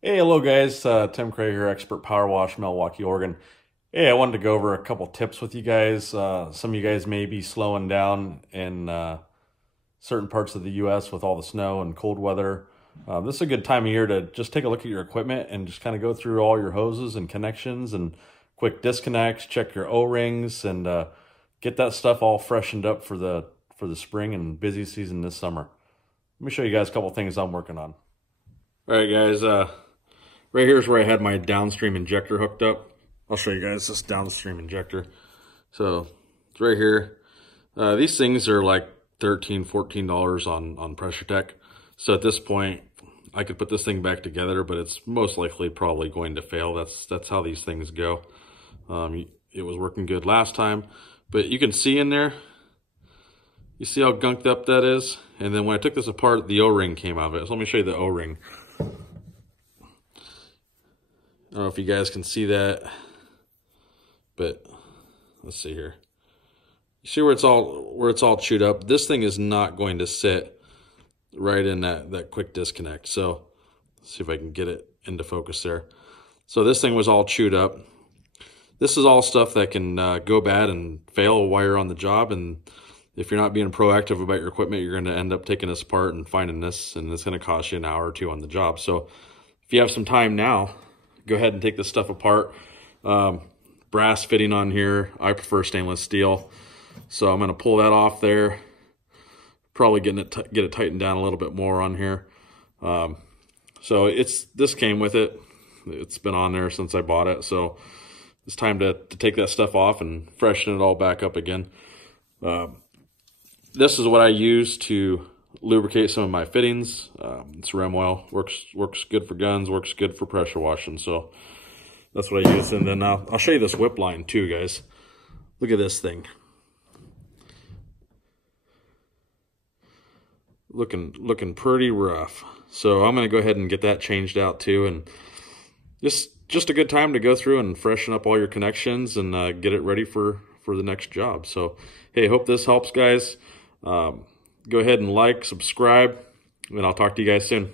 Hey, hello guys. Tim Craig here, Expert Power Wash, Milwaukee, Oregon. Hey, I wanted to go over a couple tips with you guys. Some of you guys may be slowing down in certain parts of the U.S. with all the snow and cold weather. This is a good time of year to just take a look at your equipment and just kind of go through all your hoses and connections and quick disconnects, check your O-rings, and get that stuff all freshened up for the spring and busy season this summer. Let me show you guys a couple things I'm working on. All right, guys. Right here is where I had my downstream injector hooked up. I'll show you guys this downstream injector. So it's right here. These things are like $13, $14 on Pressure Tech. So at this point, I could put this thing back together, but it's most likely probably going to fail. That's how these things go. It was working good last time, but you can see in there, you see how gunked up that is? And then when I took this apart, the O-ring came out of it. So let me show you the O-ring. I don't know if you guys can see that, but let's see here. You see where it's all chewed up? This thing is not going to sit right in that quick disconnect. So let's see if I can get it into focus there. So this thing was all chewed up. This is all stuff that can go bad and fail a wire on the job, and if you're not being proactive about your equipment, you're going to end up taking this apart and finding this, and it's going to cost you an hour or two on the job. So if you have some time now, go ahead and take this stuff apart. Brass fitting on here. I prefer stainless steel. So I'm going to pull that off there. Probably get it tightened down a little bit more on here. So this came with it. It's been on there since I bought it. So it's time to take that stuff off and freshen it all back up again. This is what I use to lubricate some of my fittings. It's Rem oil. Works good for guns, works good for pressure washing. So that's what I use. And then I'll show you this whip line too, guys. Look at this thing. Looking pretty rough. So I'm gonna go ahead and get that changed out too, and just a good time to go through and freshen up all your connections and get it ready for the next job. So hey, hope this helps, guys. Go ahead and like, subscribe, and I'll talk to you guys soon.